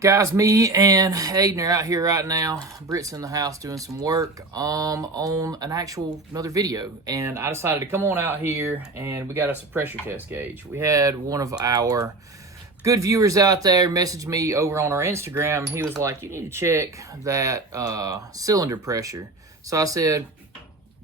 Guys, me and Aiden are out here right now. Britt's in the house doing some work on another video. And I decided to come on out here and we got us a pressure test gauge. We had one of our good viewers out there message me over on our Instagram. He was like, you need to check that cylinder pressure. So I said,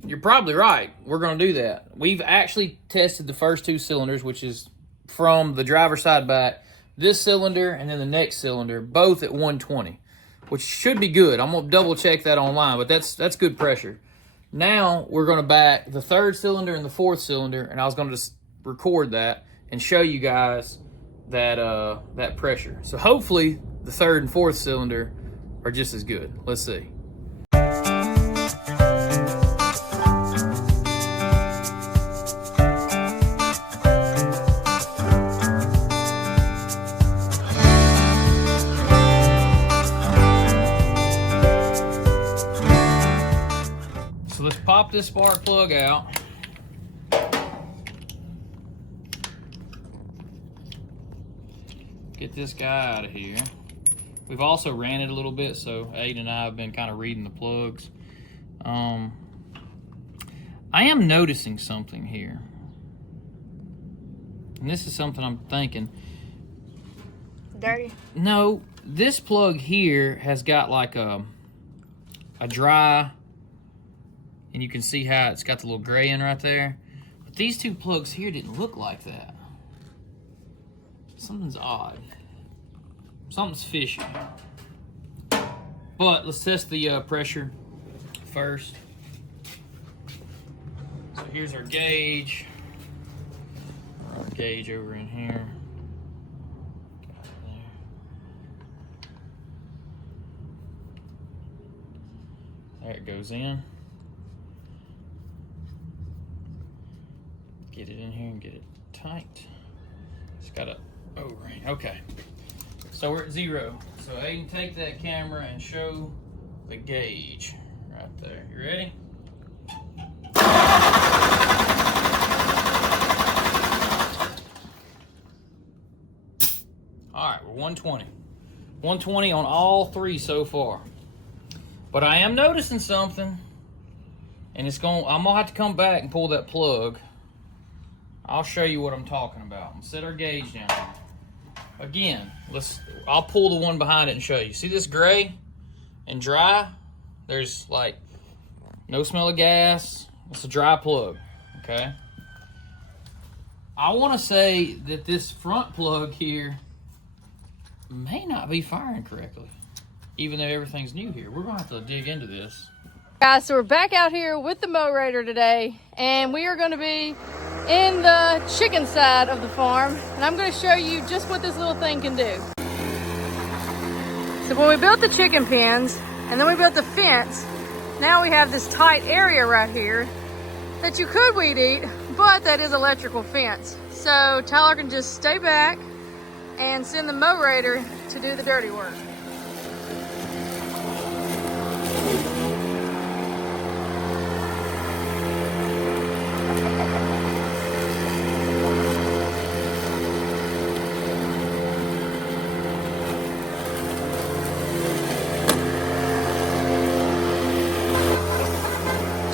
you're probably right. We're going to do that. We've actually tested the first two cylinders, which is from the driver's side back. This cylinder and then the next cylinder, both at 120, which should be good. I'm gonna double check that online, but that's good pressure. Now we're gonna back the third cylinder and the fourth cylinder, and I was gonna just record that and show you guys that that pressure. So hopefully the third and fourth cylinder are just as good. Let's see. So let's pop this spark plug out. Get this guy out of here. We've also ran it a little bit, so Aiden and I have been kind of reading the plugs. I am noticing something here. And this is something I'm thinking. Dirty? No, this plug here has got like a dry, and you can see how it's got the little gray in right there. But these two plugs here didn't look like that. Something's odd. Something's fishy. But let's test the pressure first. So here's our gauge. Our gauge over in here. There it goes in. Get it in here and get it tight. It's got a O-ring. Okay. So we're at 0. So Aiden, take that camera and show the gauge right there. You ready? All right, we're 120. 120 on all three so far. But I am noticing something, and I'm gonna have to come back and pull that plug. I'll show you what I'm talking about. I'm gonna set our gauge down. Again, I'll pull the one behind it and show you. See this gray and dry? There's like no smell of gas. It's a dry plug, okay? I wanna say that this front plug here may not be firing correctly, even though everything's new here. We're gonna have to dig into this. Guys, so we're back out here with the MOWRATOR today, and we are gonna be in the chicken side of the farm, and I'm going to show you just what this little thing can do. So when we built the chicken pens and then we built the fence, now we have this tight area right here that you could weed eat, but that is electrical fence. So Tyler can just stay back and send the MOWRATOR to do the dirty work.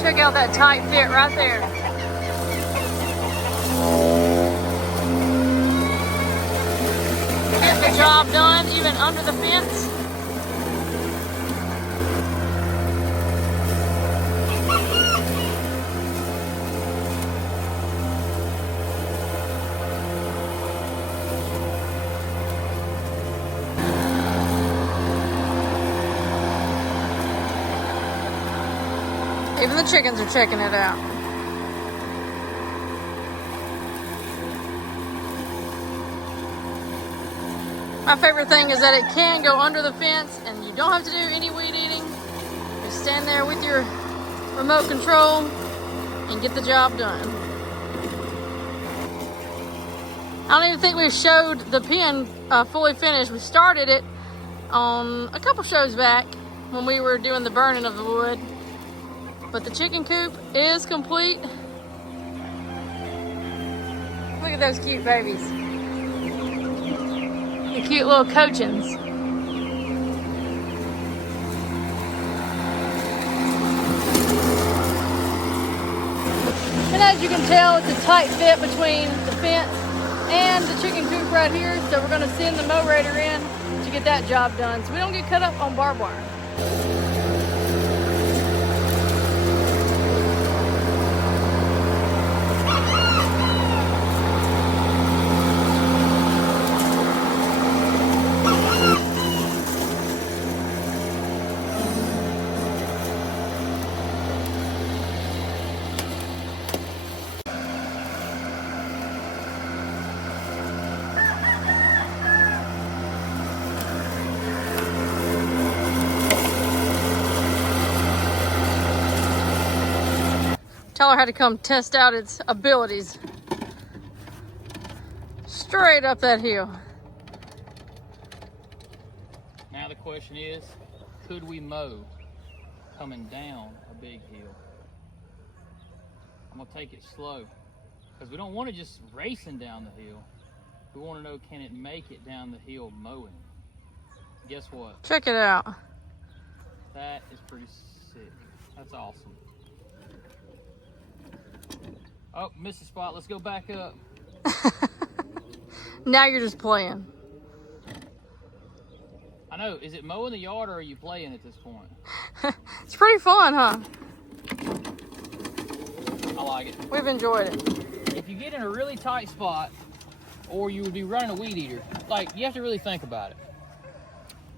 Check out that tight fit right there. Get the job done even under the fence. Even the chickens are checking it out. My favorite thing is that it can go under the fence and you don't have to do any weed eating. Just stand there with your remote control and get the job done. I don't even think we showed the pen fully finished. We started it on a couple shows back when we were doing the burning of the wood. But the chicken coop is complete. Look at those cute babies. The cute little cochins. as you can tell, it's a tight fit between the fence and the chicken coop right here. So we're gonna send the Moater in to get that job done so we don't get cut up on barbed wire. Tell her how to come test out its abilities. Straight up that hill. Now the question is, could we mow coming down a big hill? I'm gonna take it slow because we don't want to just racing down the hill. We want to know, can it make it down the hill mowing? Guess what? Check it out. That is pretty sick. That's awesome. Oh, missed a spot. Let's go back up. Now you're just playing. I know. Is it mowing the yard or are you playing at this point? It's pretty fun, huh? I like it. We've enjoyed it. If you get in a really tight spot, or you would be running a weed eater, like, you have to really think about it.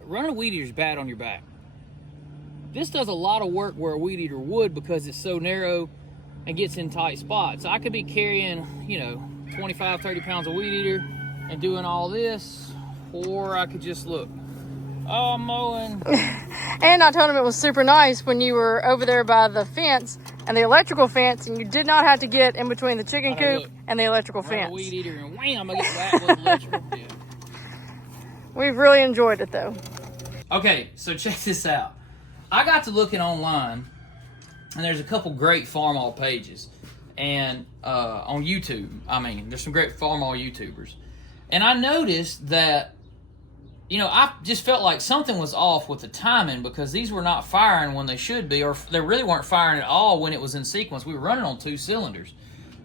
Running a weed eater is bad on your back. This does a lot of work where a weed eater would because it's so narrow and gets in tight spots. I could be carrying, you know, 25, 30 pounds of weed eater and doing all this, or I could just look, oh, I'm mowing. And I told him it was super nice when you were over there by the fence and the electrical fence, and you did not have to get in between the chicken coop and the electrical fence. A weed eater and wham, I get that with electrical fence. We've really enjoyed it though. Okay, so check this out. I got to looking online, and there's a couple great farmall pages, and on YouTube. I mean, there's some great farmall YouTubers, and I noticed that, you know, I just felt like something was off with the timing because these were not firing when they should be, or they really weren't firing at all when it was in sequence. We were running on 2 cylinders,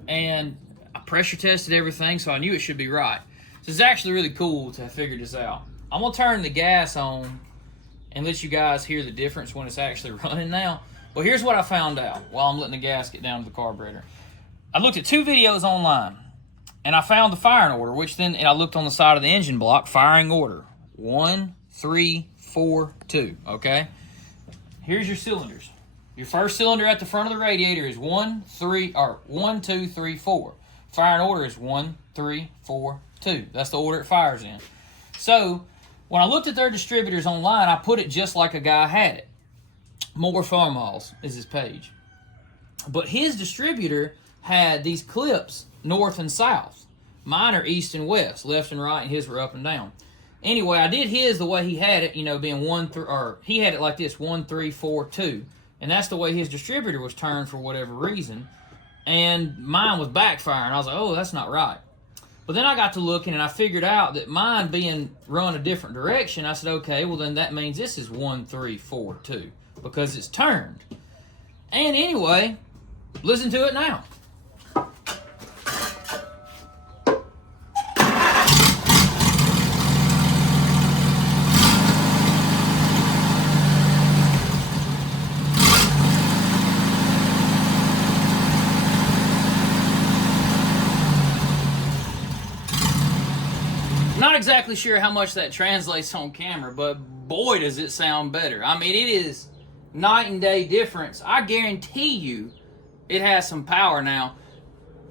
and I pressure tested everything, so I knew it should be right. So it's actually really cool to have figured this out. I'm gonna turn the gas on and let you guys hear the difference when it's actually running now. But here's what I found out while I'm letting the gas get down to the carburetor. I looked at 2 videos online, and I found the firing order, which then, and I looked on the side of the engine block, firing order, 1, 3, 4, 2, okay? Here's your cylinders. Your first cylinder at the front of the radiator is 1, 2, 3, 4. Firing order is 1, 3, 4, 2. That's the order it fires in. So, when I looked at their distributors online, I put it just like a guy had it. More Farmalls is his page. But his distributor had these clips north and south. Mine are east and west, left and right, and his were up and down. Anyway, I did his the way he had it, you know, being 1, 3, or he had it like this, 1, 3, 4, 2. And that's the way his distributor was turned for whatever reason. And mine was backfiring. I was like, oh, that's not right. But then I got to looking and I figured out that mine being run a different direction, I said, okay, well then that means this is 1, 3, 4, 2 because it's turned. And anyway, listen to it now. Not exactly sure how much that translates on camera, but boy does it sound better. I mean, it is night and day difference. I guarantee you it has some power now.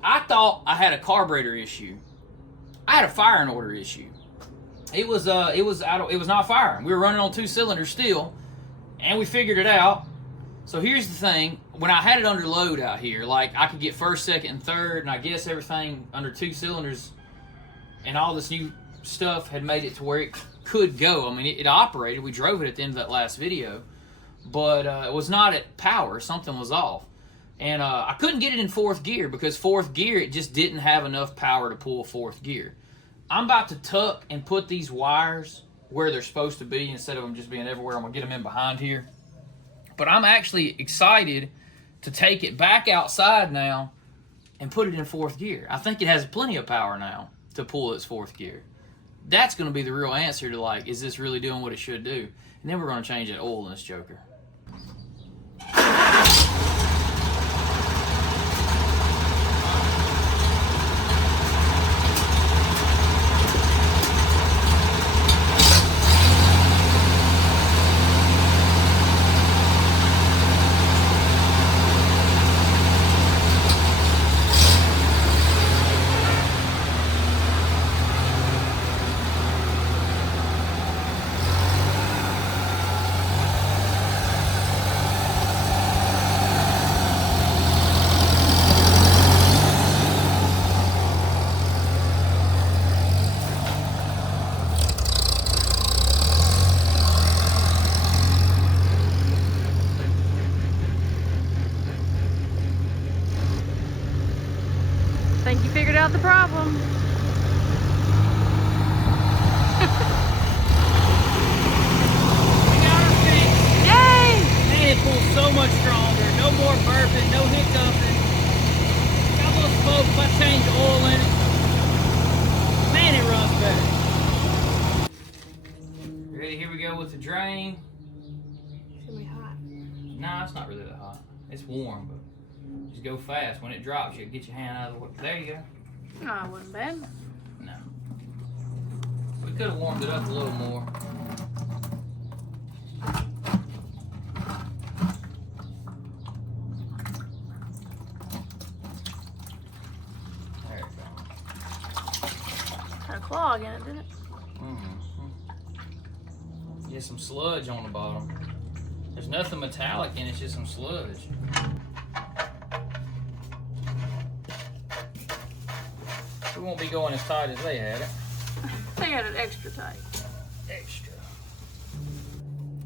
I thought I had a carburetor issue. I had a firing order issue. It was not firing. We were running on 2 cylinders still, and we figured it out. So here's the thing, when I had it under load out here, like I could get first, second, and third, and I guess everything under 2 cylinders and all this new stuff had made it to where it could go. I mean, it operated. We drove it at the end of that last video, but it was not at power. Something was off. And I couldn't get it in 4th gear because 4th gear, it just didn't have enough power to pull 4th gear. I'm about to tuck and put these wires where they're supposed to be instead of them just being everywhere. I'm going to get them in behind here. But I'm actually excited to take it back outside now and put it in 4th gear. I think it has plenty of power now to pull its 4th gear. That's going to be the real answer to, like, is this really doing what it should do? And then we're going to change that oil in this joker. Think you figured out the problem. Yay! Man, it pulls so much stronger. No more burping, no hiccuping. Got a little smoke if I change the oil in it. Man, it runs better. Ready? Here we go with the drain. It's gonna be hot. Nah, it's not really that hot. It's warm, but just go fast. When it drops, you get your hand out of the way. There you go. No, it wasn't bad. No. We could have warmed it up a little more. There it goes. Had a clog in it, didn't it? Get some sludge on the bottom. There's nothing metallic in it, it's just some sludge. We won't be going as tight as they had it. They had it extra tight. Extra.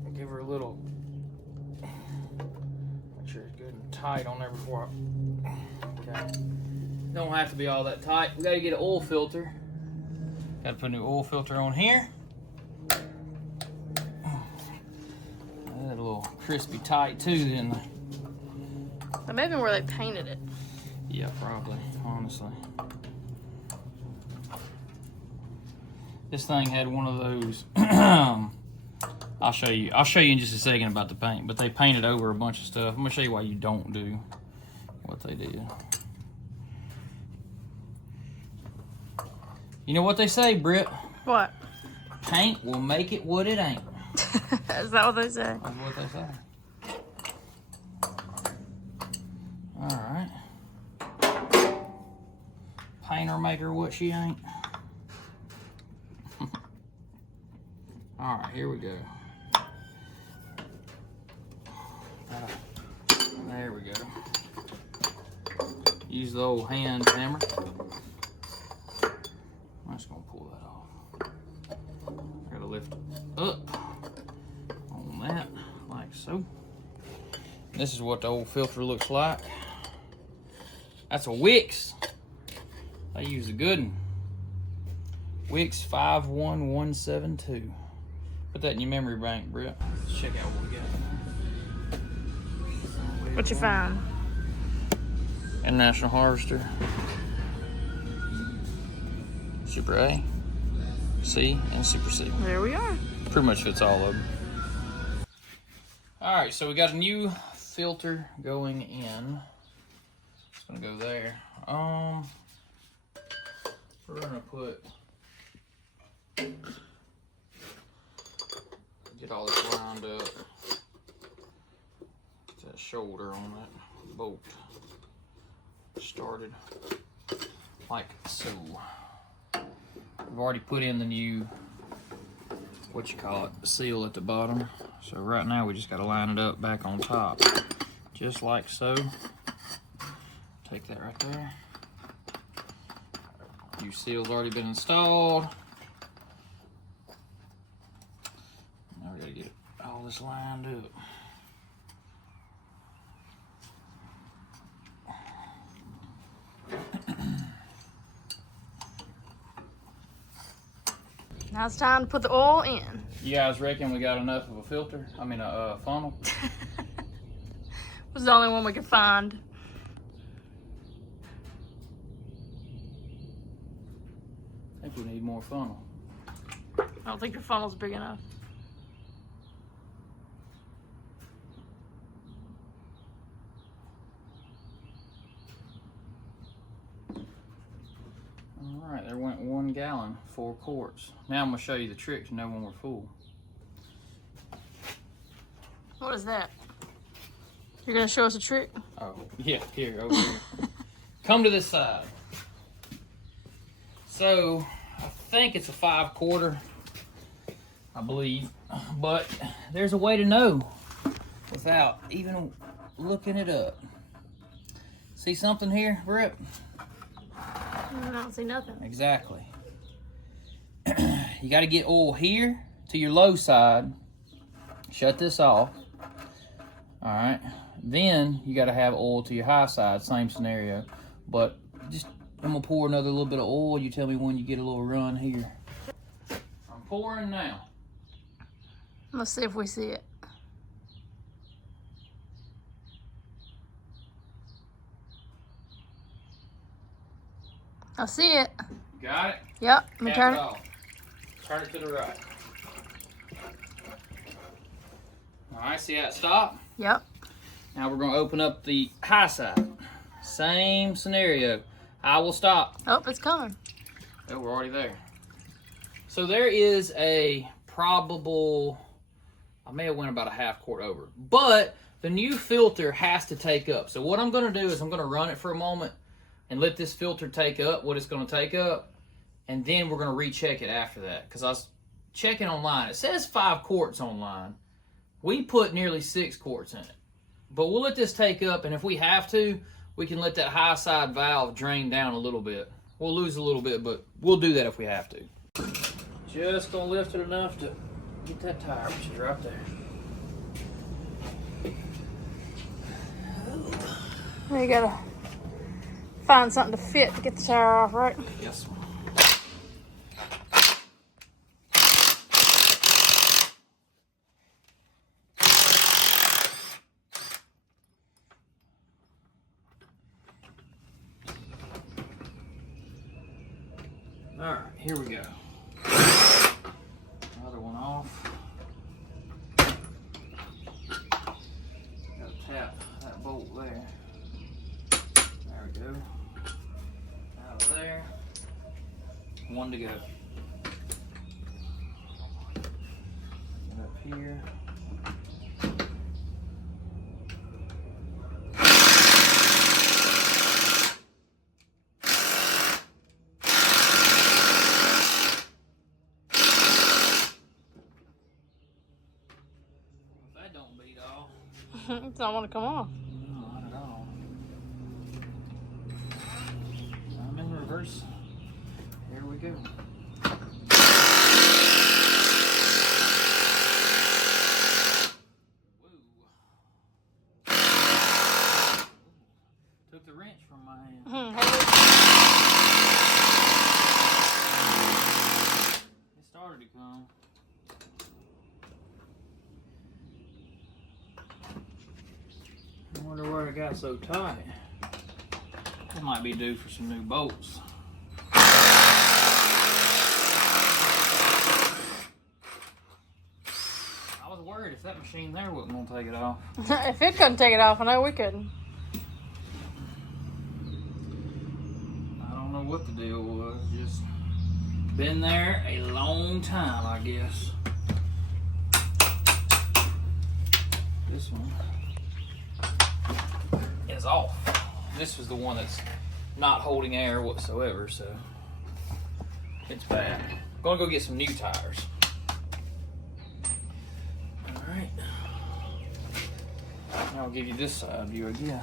I'll give her a little. Make sure it's good and tight on there before I. Okay. Don't have to be all that tight. We gotta get an oil filter. Gotta put a new oil filter on here. That a little crispy tight too, didn't they? That may have been where they painted it. Yeah, probably, honestly. This thing had one of those. I'll show you in just a second about the paint, but they painted over a bunch of stuff. I'm gonna show you why you don't do what they did. You know what they say, Britt? What? Paint will make it what it ain't. Is that what they say? That's what they say. Alright. Painter make her what she ain't. Alright, here we go. There we go. Use the old hand hammer. I'm just gonna pull that off. Gotta lift it up on that, like so. This is what the old filter looks like. That's a Wix. They use a good one. Wix 51172. Put that in your memory bank, Britt. Let's check out what we got. What you found? International Harvester. Super A, C, and Super C. There we are. Pretty much fits all of them. All right, so we got a new filter going in. It's gonna go there. We're gonna put, get all this lined up. Get that shoulder on that bolt started like so. We've already put in the new, seal at the bottom. So right now we just gotta line it up back on top, just like so. Take that right there. New seal's already been installed. Now we gotta get all this lined up. Now it's time to put the oil in. You guys reckon we got enough of a filter? I mean a funnel? Was the only one we could find. think we need more funnel. I don't think your funnel's big enough. All right, there went 1 gallon, 4 quarts. Now I'm gonna show you the trick to know when we're full. What is that? You're gonna show us a trick? Oh, yeah, here, over here. Come to this side. So, I think it's a 5/4, I believe, but there's a way to know without even looking it up. See something here, Britt? I don't see nothing. Exactly. You got to get oil here to your low side. Shut this off. All right. Then you got to have oil to your high side. Same scenario. But just, I'm going to pour another little bit of oil. You tell me when you get a little run here. I'm pouring now. Let's see if we see it. I see it. Got it? Yep. Let me turn it. Off. Turn it to the right. All right, see how it stopped? Yep. Now we're going to open up the high side. Same scenario. I will stop. Oh, it's coming. Oh, we're already there. So there is a probable, I may have went about a 1/2 quart over, but the new filter has to take up. So what I'm going to do is I'm going to run it for a moment and let this filter take up what it's going to take up, and then we're going to recheck it after that. Because I was checking online. It says 5 quarts online. We put nearly 6 quarts in it. But we'll let this take up, and if we have to, we can let that high side valve drain down a little bit. We'll lose a little bit, but we'll do that if we have to. Just going to lift it enough to get that tire, which is right there. Now you gotta find something to fit to get the tire off, right? Yes. All right, here we go. Another one off. Gotta tap that bolt there. There we go. Out of there. 1 to go. Get up here. That don't beat all. It don't want to come off. No, not at all. I'm in reverse. Here we go. Whoa. Took the wrench from my hand. It started to come. I wonder where it got so tight. It might be due for some new bolts. I was worried if that machine there wasn't gonna take it off. If it couldn't take it off, I know we couldn't. I don't know what the deal was. Just been there a long time, I guess. This one is off. This was the one that's not holding air whatsoever, so it's bad. I'm gonna go get some new tires. All right. Now I'll give you this side view again.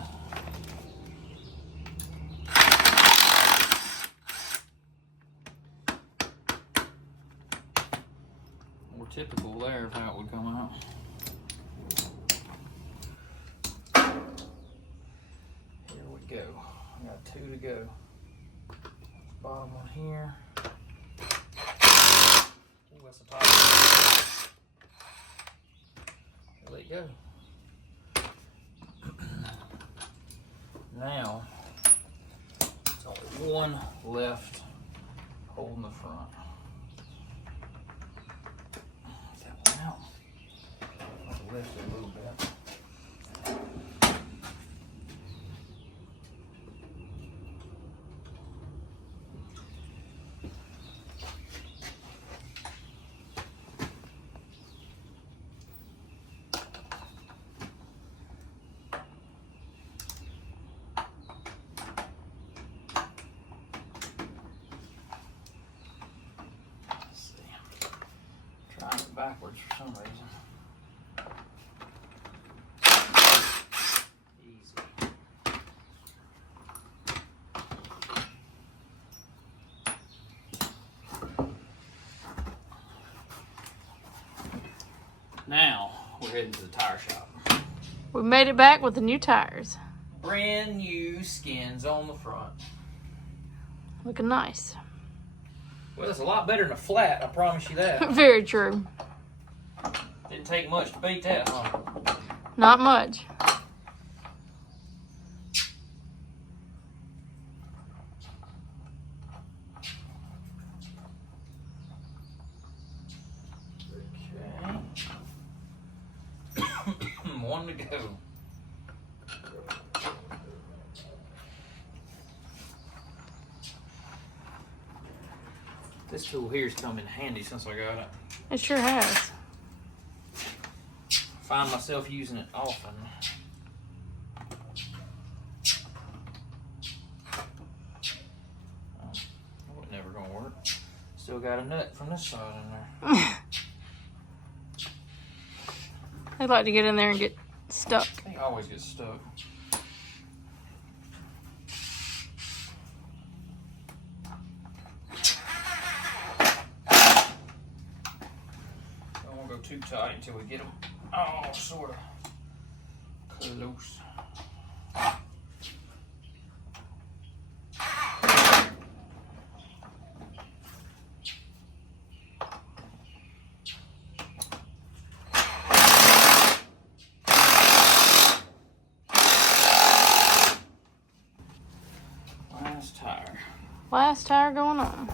More typical there of how it would come out. Go. I got 2 to go. Bottom one here. Ooh, that's the top one. Let it go. Now, there's only one left holding the front. That one out. I'll lift it a little bit. Trying it backwards for some reason. Easy. Now we're heading to the tire shop. We made it back with the new tires. Brand new skins on the front. Looking nice. Well, it's a lot better than a flat, I promise you that. Very true. Didn't take much to beat that, huh? Not much. Okay. One to go. This tool here's come in handy since I got it. It sure has. Find myself using it often. Oh, that was never gonna work. Still got a nut from this side in there. I'd like to get in there and get stuck. They always get stuck. Don't want to go too tight until we get them all sort of close. Last tire going on.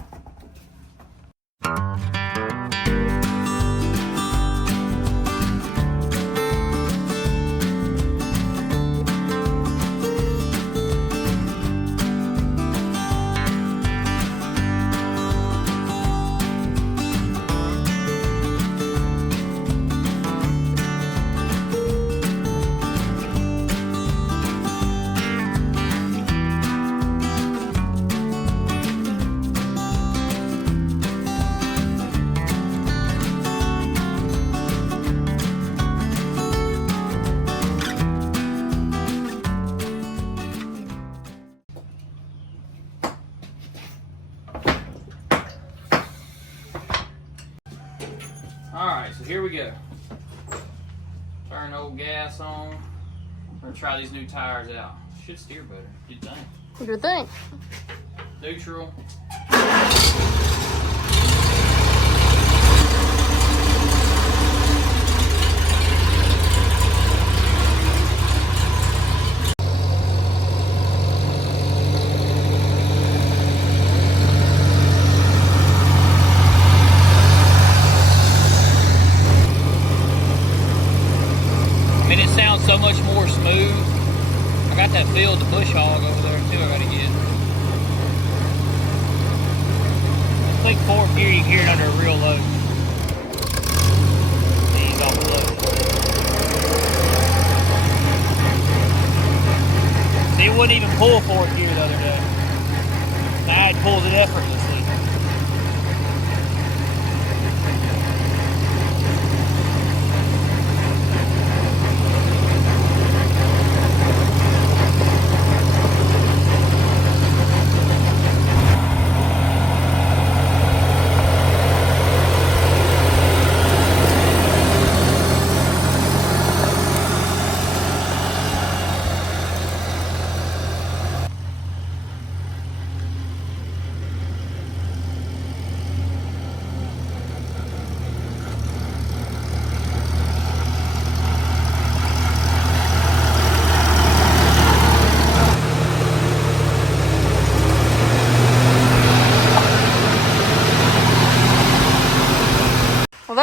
Alright, so here we go. Turn the old gas on. I'm gonna try these new tires out. Should steer better, you'd think. What do you think? Neutral. I mean, it sounds so much more smooth. I got that feel of the bush hog over there too I gotta get. Click fourth gear, you can hear it under a real load. Ease off the load. See, it wouldn't even pull fourth gear the other day. Now it pulls it effortlessly.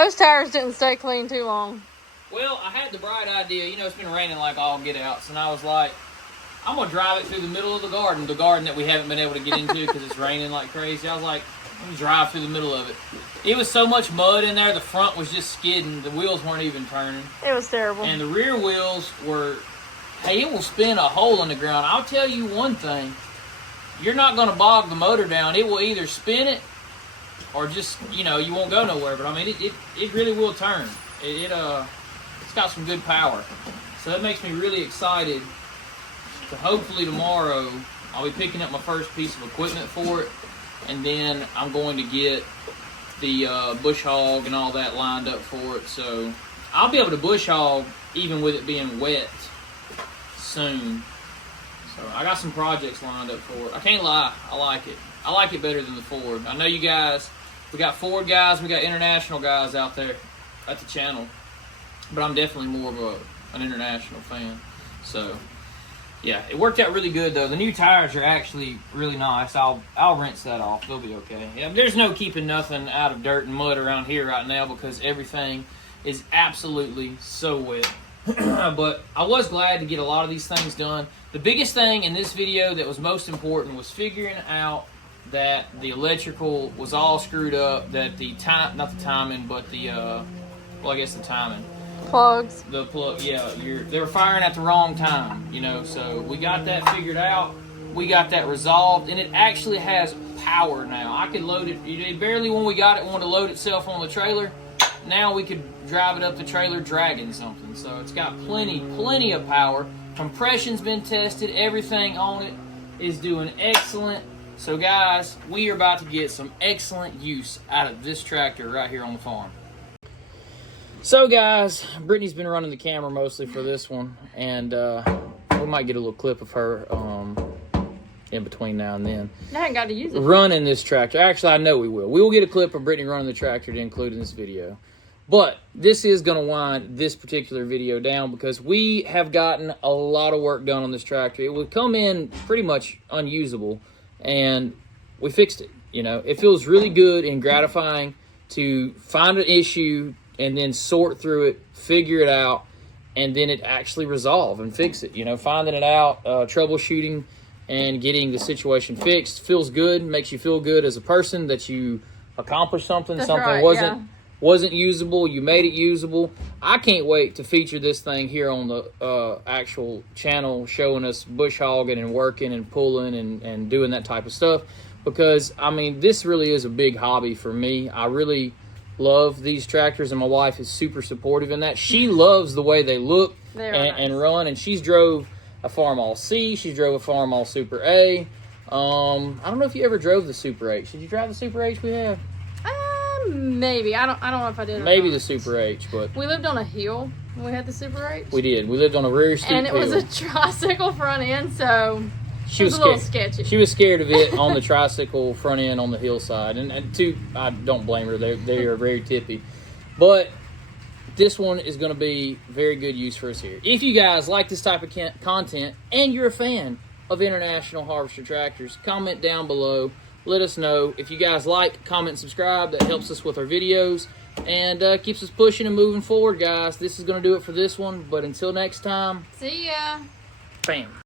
Those tires didn't stay clean too long. Well, I had the bright idea. You know, it's been raining like all get outs, and I was like, I'm going to drive it through the middle of the garden that we haven't been able to get into because it's raining like crazy. I was like, let me drive through the middle of it. It was so much mud in there, the front was just skidding. The wheels weren't even turning. It was terrible. And the rear wheels were, hey, it will spin a hole in the ground. I'll tell you one thing. You're not going to bog the motor down. It will either spin it or just, you know, you won't go nowhere. But, I mean, it really will turn. It's got some good power. So that makes me really excited. So hopefully tomorrow I'll be picking up my first piece of equipment for it. And then I'm going to get the bush hog and all that lined up for it. So I'll be able to bush hog even with it being wet soon. So I got some projects lined up for it. I can't lie, I like it. I like it better than the Ford. I know you guys, we got Ford guys, we got international guys out there at the channel. But I'm definitely more of an international fan. So yeah, it worked out really good though. The new tires are actually really nice. I'll rinse that off. They'll be okay. Yeah, there's no keeping nothing out of dirt and mud around here right now because everything is absolutely so wet. But I was glad to get a lot of these things done. The biggest thing in this video that was most important was figuring out that the electrical was all screwed up, that the time, not the timing, but the, well, I guess the timing. Plugs. The plug, yeah, they were firing at the wrong time, you know, so we got that figured out. We got that resolved, and it actually has power now. I could load it, it barely when we got it wanted to load itself on the trailer. Now we could drive it up the trailer dragging something. So it's got plenty of power. Compression's been tested, everything on it is doing excellent. So guys, we are about to get some excellent use out of this tractor right here on the farm. So guys, Brittany's been running the camera mostly for this one, and we might get a little clip of her in between now and then. I haven't got to use it. Running this tractor. Actually, I know we will. We will get a clip of Brittany running the tractor to include in this video. But this is going to wind this particular video down because we have gotten a lot of work done on this tractor. It would come in pretty much unusable, and we fixed it. You know, it feels really good and gratifying to find an issue and then sort through it, figure it out, and then it actually resolve and fix it. You know, finding it out, troubleshooting, and getting the situation fixed feels good, makes you feel good as a person that you accomplished something. That's something right, wasn't usable, you made it usable. I can't wait to feature this thing here on the actual channel, showing us bush hogging and working and pulling and doing that type of stuff, because, I mean, this really is a big hobby for me. I really love these tractors, and my wife is super supportive in that. She loves the way they look and run, and she's drove a Farmall C, she drove a Farmall Super A. I don't know if you ever drove the Super H. Did you drive the Super H we have? Maybe. I don't know if I did. Maybe the Super H, but we lived on a hill when we had the Super H. We did. We lived on a rear steep hill. And it was a tricycle front end, so she was a little sketchy. She was scared of it on the tricycle front end on the hillside. And two, I don't blame her. They are very tippy. But this one is going to be very good use for us here. If you guys like this type of content and you're a fan of International Harvester tractors, comment down below. Let us know. If you guys like, comment, and subscribe. That helps us with our videos and keeps us pushing and moving forward, guys. This is going to do it for this one. But until next time, see ya. Bam.